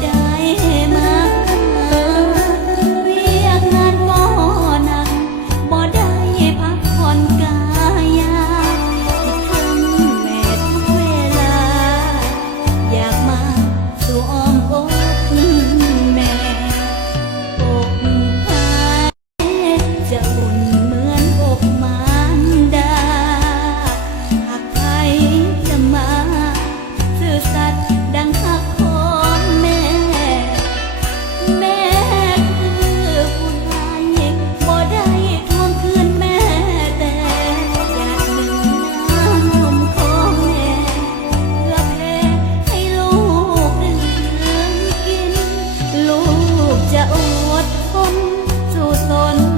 ได้ ดทนสู้สน